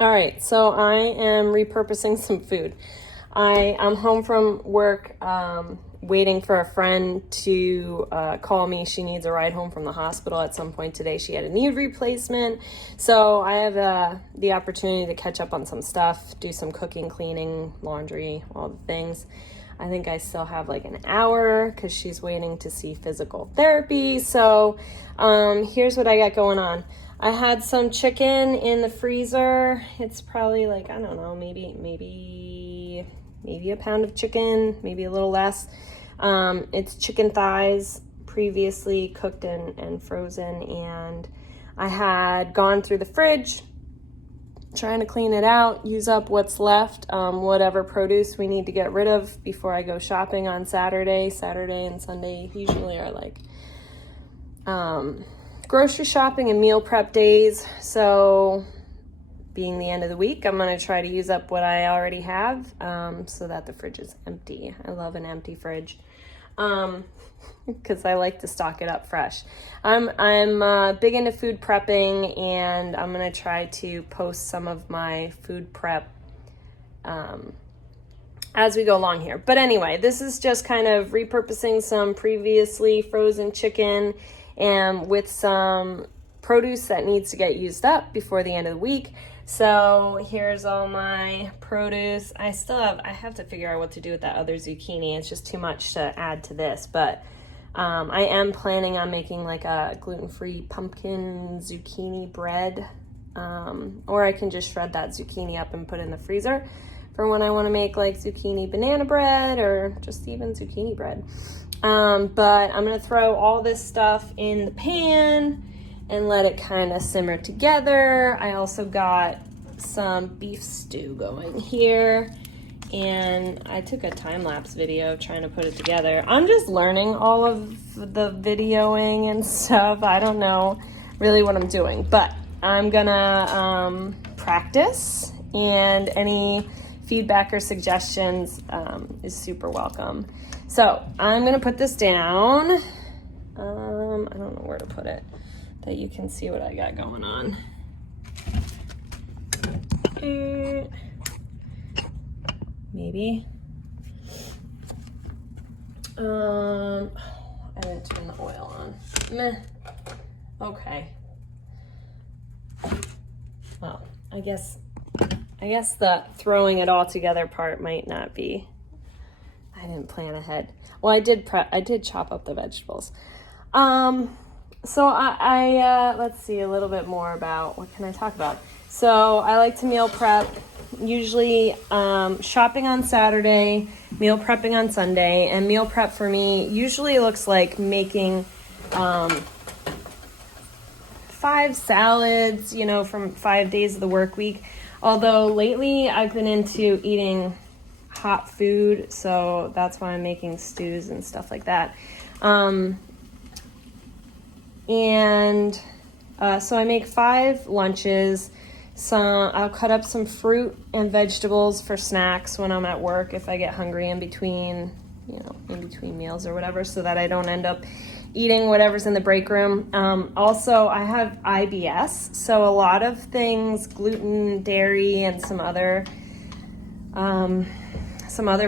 All right, so I am repurposing some food. I'm home from work, waiting for a friend to call me. She needs a ride home from the hospital at some point today. She had a knee replacement. So I have the opportunity to catch up on some stuff, do some cooking, cleaning, laundry, all the things. I think I still have like an hour because she's waiting to see physical therapy. So here's what I got going on. I had some chicken in the freezer. It's probably like, I don't know, maybe a pound of chicken, maybe a little less. It's chicken thighs, previously cooked and frozen, and I had gone through the fridge trying to clean it out, use up what's left, whatever produce we need to get rid of before I go shopping on Saturday. Saturday and Sunday usually are like grocery shopping and meal prep days. So being the end of the week, I'm going to try to use up what I already have, so that the fridge is empty. I love an empty fridge, because I like to stock it up fresh. I'm big into food prepping, and I'm going to try to post some of my food prep as we go along here. But anyway, this is just kind of repurposing some previously frozen chicken and with some produce that needs to get used up before the end of the week. So here's all my produce. I have to figure out what to do with that other zucchini. It's just too much to add to this, but I am planning on making like a gluten-free pumpkin zucchini bread, or I can just shred that zucchini up and put it in the freezer for when I want to make like zucchini banana bread or just even zucchini bread. But I'm going to throw all this stuff in the pan and let it kind of simmer together. I also got some beef stew going here, and I took a time-lapse video trying to put it together. I'm just learning all of the videoing and stuff. I don't know really what I'm doing, but I'm gonna practice, and any feedback or suggestions is super welcome. So I'm gonna put this down. I don't know where to put it, that you can see what I got going on. Maybe. I didn't turn the oil on. Meh. Okay. Well, I guess the throwing it all together part might not be. I didn't plan ahead. Well, I did chop up the vegetables. So I let's see a little bit more about what can I talk about. So I like to meal prep, usually shopping on Saturday, meal prepping on Sunday, and meal prep for me usually looks like making 5 salads, from 5 days of the work week. Although lately I've been into eating hot food, so that's why I'm making stews and stuff like that. So I make 5 lunches. I'll cut up some fruit and vegetables for snacks when I'm at work if I get hungry in between meals or whatever, so that I don't end up eating whatever's in the break room. Also, I have IBS, so a lot of things, gluten, dairy, and some other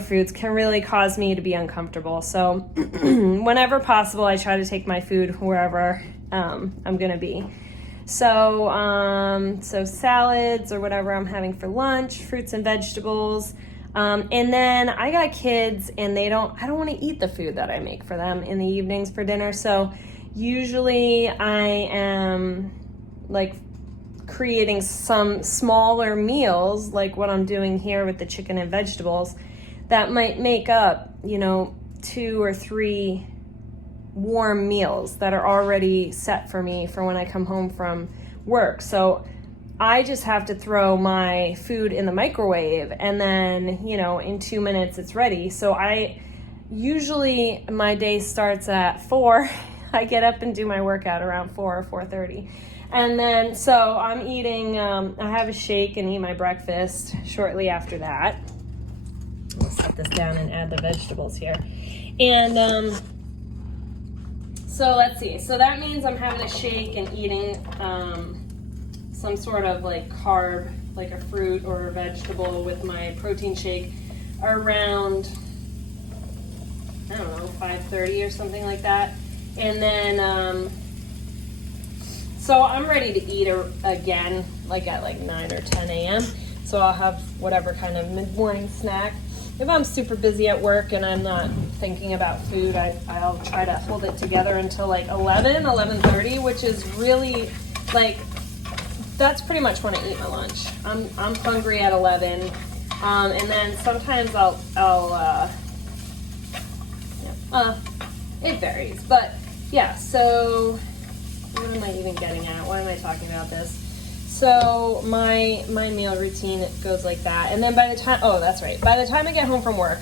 foods can really cause me to be uncomfortable. So whenever possible, I try to take my food wherever I'm gonna be. So salads or whatever I'm having for lunch, fruits and vegetables. And then I got kids, and I don't want to eat the food that I make for them in the evenings for dinner. So usually I am like creating some smaller meals, like what I'm doing here with the chicken and vegetables, that might make up, 2 or 3 warm meals that are already set for me for when I come home from work. So I just have to throw my food in the microwave, and then, in 2 minutes it's ready. So my day starts at 4. I get up and do my workout around 4 or 4:30. And then, so I'm eating, I have a shake and eat my breakfast shortly after that. I'll set this down and add the vegetables here. And so let's see. So that means I'm having a shake and eating some sort of like carb like a fruit or a vegetable with my protein shake around, I don't know, 5:30 or something like that. And then, so I'm ready to eat again, like at like 9 or 10 a.m. So I'll have whatever kind of mid-morning snack. If I'm super busy at work and I'm not thinking about food, I'll try to hold it together until like 11:30, which is really like, that's pretty much when I eat my lunch. I'm hungry at 11, and then sometimes it varies, but yeah. So what am I even getting at? Why am I talking about this? So my meal routine goes like that, and then by the time, oh, that's right, by the time I get home from work,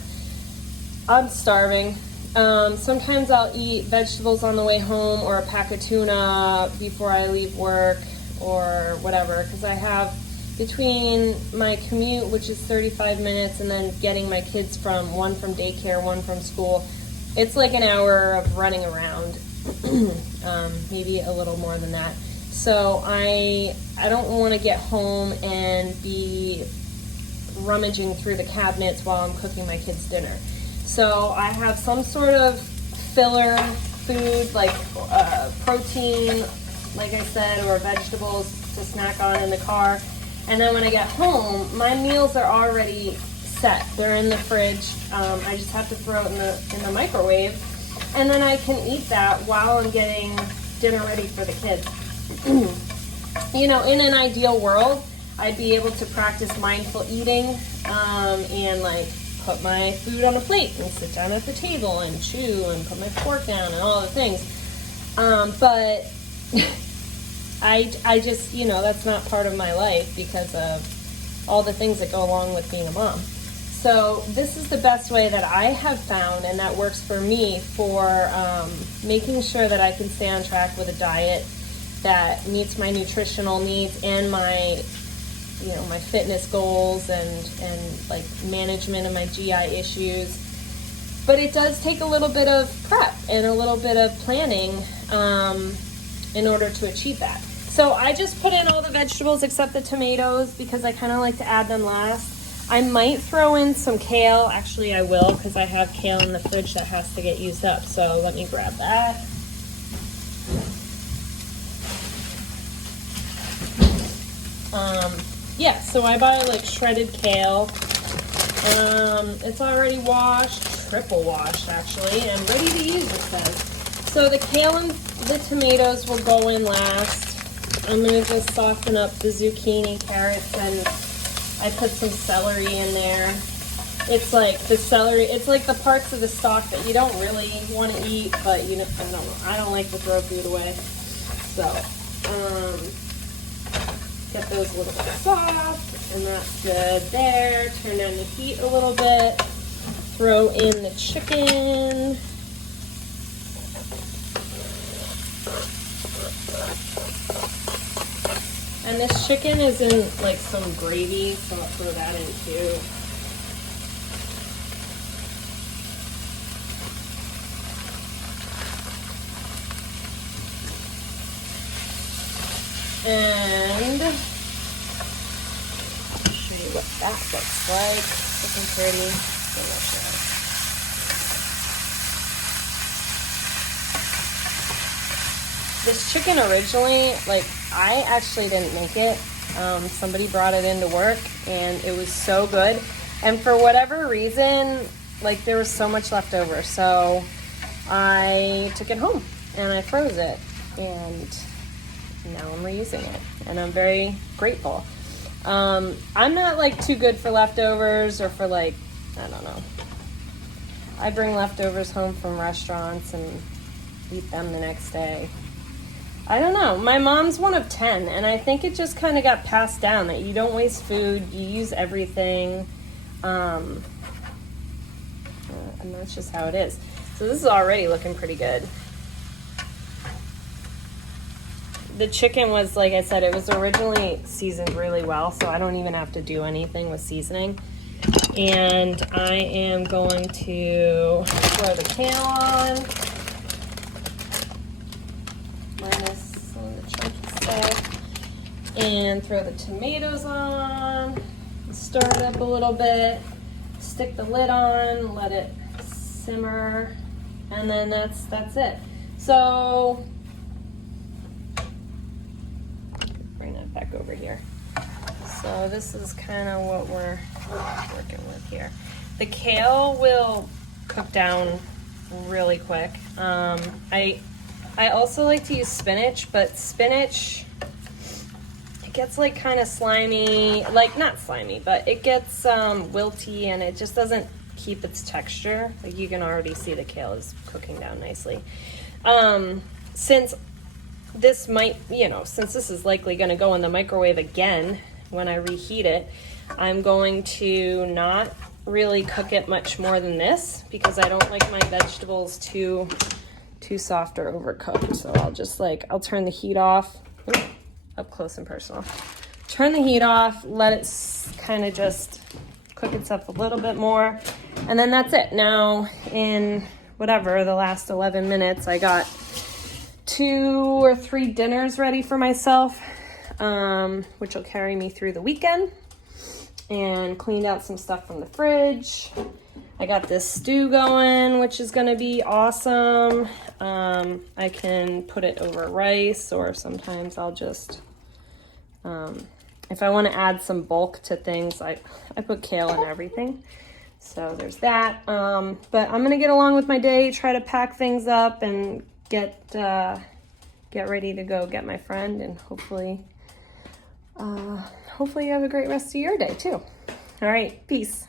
I'm starving. Sometimes I'll eat vegetables on the way home or a pack of tuna before I leave work or whatever, because I have, between my commute, which is 35 minutes, and then getting my kids one from daycare, one from school, it's like an hour of running around, maybe a little more than that. So I don't want to get home and be rummaging through the cabinets while I'm cooking my kids' dinner. So I have some sort of filler food, like protein, like I said, or vegetables to snack on in the car. And then when I get home, my meals are already set. They're in the fridge. I just have to throw it in the microwave, and then I can eat that while I'm getting dinner ready for the kids. You know, in an ideal world, I'd be able to practice mindful eating, and like put my food on a plate and sit down at the table and chew and put my fork down and all the things. But I just, you know, that's not part of my life because of all the things that go along with being a mom. So this is the best way that I have found, and that works for me, for making sure that I can stay on track with a diet that meets my nutritional needs and my, you know, my fitness goals and like management of my GI issues. But it does take a little bit of prep and a little bit of planning in order to achieve that. So I just put in all the vegetables except the tomatoes because I kind of like to add them last. I might throw in some kale. Actually, I will, because I have kale in the fridge that has to get used up. So let me grab that. Yeah, so I buy like shredded kale. It's already washed, triple washed actually, and ready to use, it says. So the kale and the tomatoes will go in last. I'm gonna just soften up the zucchini, carrots, and I put some celery in there. It's like the celery, it's like the parts of the stalk that you don't really want to eat, but you know, I don't like to throw food away. So, get those a little bit soft, and that's good there. Turn down the heat a little bit. Throw in the chicken. And this chicken is in like some gravy, so I'll throw that in too. And I'll show you what that looks like. Looking pretty delicious. This chicken originally, like, I actually didn't make it. Somebody brought it into work and it was so good. And for whatever reason, like, there was so much left over. So I took it home and I froze it. And now I'm reusing it. And I'm very grateful. I'm not, like, too good for leftovers or for, like, I don't know. I bring leftovers home from restaurants and eat them the next day. I don't know. My mom's one of 10, and I think it just kind of got passed down that you don't waste food, you use everything, and that's just how it is. So this is already looking pretty good. The chicken was, like I said, it was originally seasoned really well, so I don't even have to do anything with seasoning. And I am going to throw the kale on. Minus some of the chunky stuff. And throw the tomatoes on, stir it up a little bit, stick the lid on, let it simmer, and then that's it. So bring that back over here. So this is kind of what we're working with here. The kale will cook down really quick. I also like to use spinach, but spinach, it gets like kind of slimy, like not slimy, but it gets wilty, and it just doesn't keep its texture. Like you can already see the kale is cooking down nicely. Since this might, since this is likely going to go in the microwave again when I reheat it, I'm going to not really cook it much more than this because I don't like my vegetables too soft or overcooked. So I'll turn the heat off. Ooh, up close and personal. Turn the heat off, let it kind of just cook itself a little bit more, and then that's it. Now in whatever, the last 11 minutes, I got 2 or 3 dinners ready for myself, which will carry me through the weekend, and cleaned out some stuff from the fridge. I got this stew going, which is gonna be awesome. I can put it over rice, or sometimes I'll just, if I wanna add some bulk to things, I put kale in everything. So there's that. But I'm gonna get along with my day, try to pack things up and get ready to go get my friend, and hopefully you have a great rest of your day too. All right, peace.